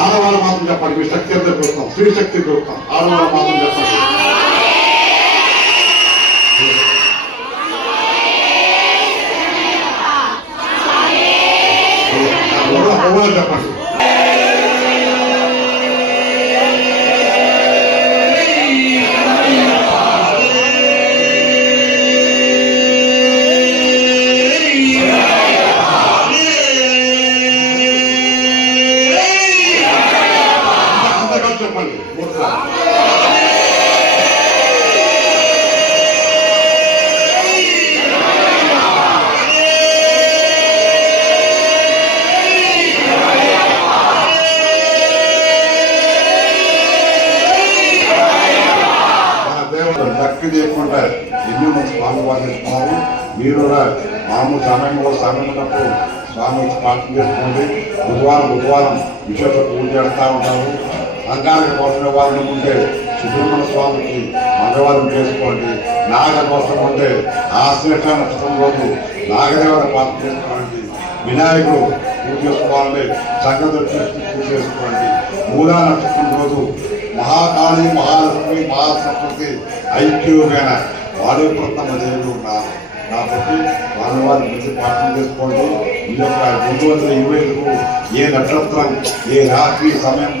ఆడవాళ్ళు మాత్రం చెప్పండి, మీ శక్తి ఎంత చూస్తాం, స్త్రీ శక్తి చూస్తాం. ఆడవాళ్ళు మాత్రం చెప్పండి. చెప్పండి. చెప్పండి. లక్కి చేయకుండా ఎన్నో మంది స్వామి వారిని ఇస్తున్నాము. మీరు మామూలు సమయంలో సమయం ఉన్నప్పుడు స్వామి వచ్చి ప్రార్థన చేసుకోండి. బుధవారం విశేష పూజ చేస్తూ ఉంటారు. సంఘానికి పోసిన వారిని ఉంటే సుబ్రహ్మణ్య స్వామికి మంగళవారం చేసుకోండి. నాగదోషం ఉంటే ఆశ్లేష నక్షత్రం రోజు నాగదేవత ప్రార్థన చేసుకోండి. వినాయకుడు పూజ చేసుకోవాలంటే సంగతి పూజ చేసుకోండి. మూలా నక్షత్రం రోజు మహాకాళి, మహాలక్ష్మి, మహాసరస్వతి ఐక్యమైన వాడే ప్రథమ దేవుడు ఉన్నారు కాబట్టి వారి మంచి ప్రార్థన చేసుకోండి. ఈ యొక్క 225 ఏ నక్షత్రం ఏ రాత్రి సమయం